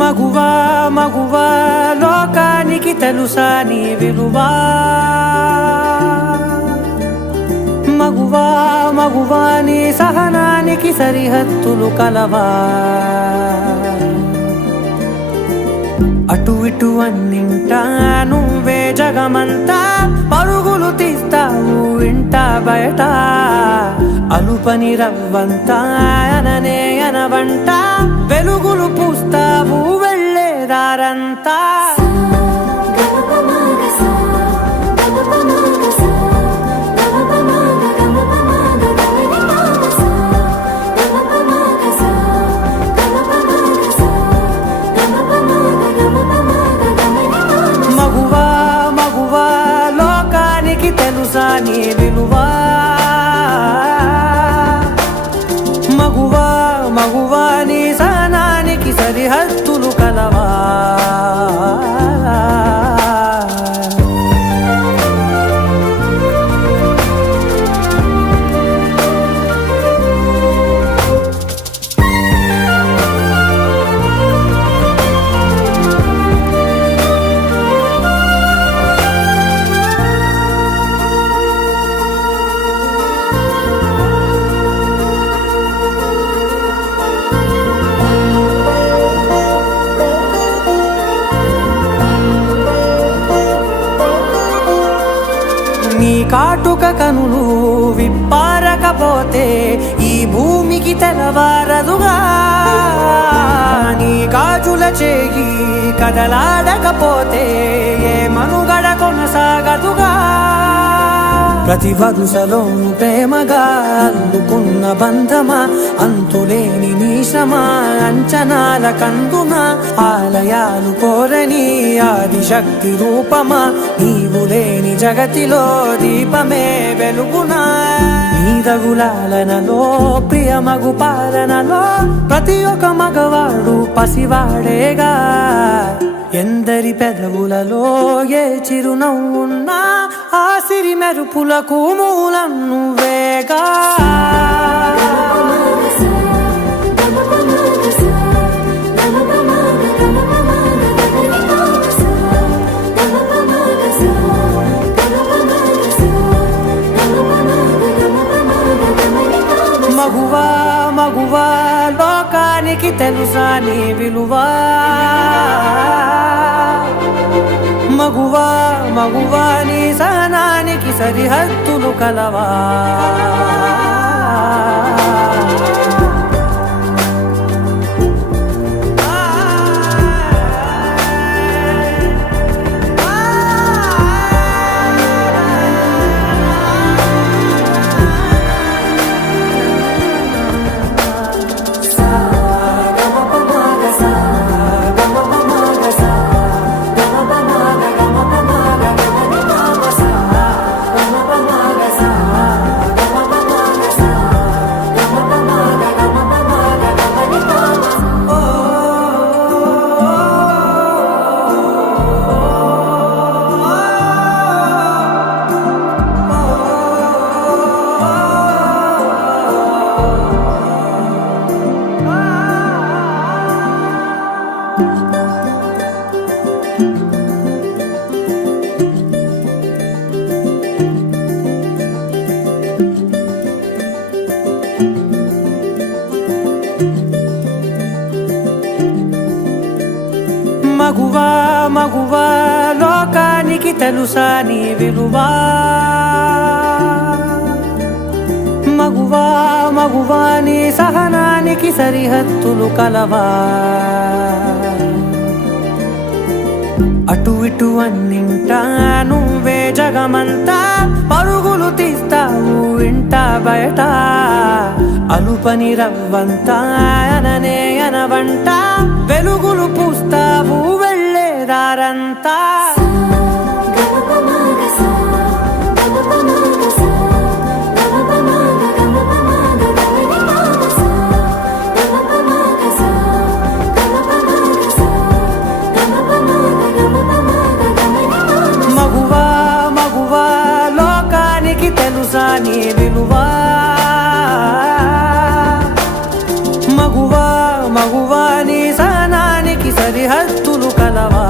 మగువా మగువా లోకానికి తెలుసా నీ విలువా, మగువా మగువా నీ సహనానికి సరిహద్దులు కలవా. అటు ఇటు అన్నింటా నువ్వే జగమంతా, పరుగులు తీస్తావు ఇంట బయట. అలుపని రవ్వంతా అననే అనవంట, వెలుగులు పూస్తావు వెళ్ళేదారంతా. మగువా మగువా లోకానికి తెలుసా నీ విలువా, మగువా మగువా నీ సహనానికి సరిహద్దులు కలవా. నీ కాటుక కనులు విప్పారకపోతే ఈ భూమికి తెలవారదుగా, నీ గాజుల చేయి కదలాడకపోతే ఏ మనుగడ కొనసాగదుగా. ప్రతి వరుసలోను ప్రేమగా అల్లుకున్న బంధమా, అంతులేని నీశమా అంచనాల కందున. ఆలయాలు కోరని ఆదిశక్తి రూపమా, నీవు లేని జగతిలో దీపమే వెలుగునా. నీదగులాలనలో ప్రియమగు పాలనలో ప్రతి ఒక్క మగవాడు పసివాడేగా. ఎందరి పెదవులలో ఏ చిరునవ్వున్నా ఆ సిరి మెరుపులకు మూలం నువ్వేగా. మగువా మగువా లోకానికి తెలుసా నీ విలువా, మగువా మగువా నీ సహనానికి సరిహద్దులు కలవా. మగువా మగువా లోకానికి తెలుసా నీ విలువా, మగువా మగువా నీ సహనానికి సరిహద్దులు కలవా. అటు ఇటు అన్నింటా నువ్వే జగమంతా, పరుగులు తీస్తావు ఇంట బయట. అలుపని రవ్వంతా అననే అనవంట, వెలుగులు పూస్తావు వెళ్ళేదారంతా. నీ విలువా మగువా మగువా నీ సహనానికి సరిహద్దులు కలవా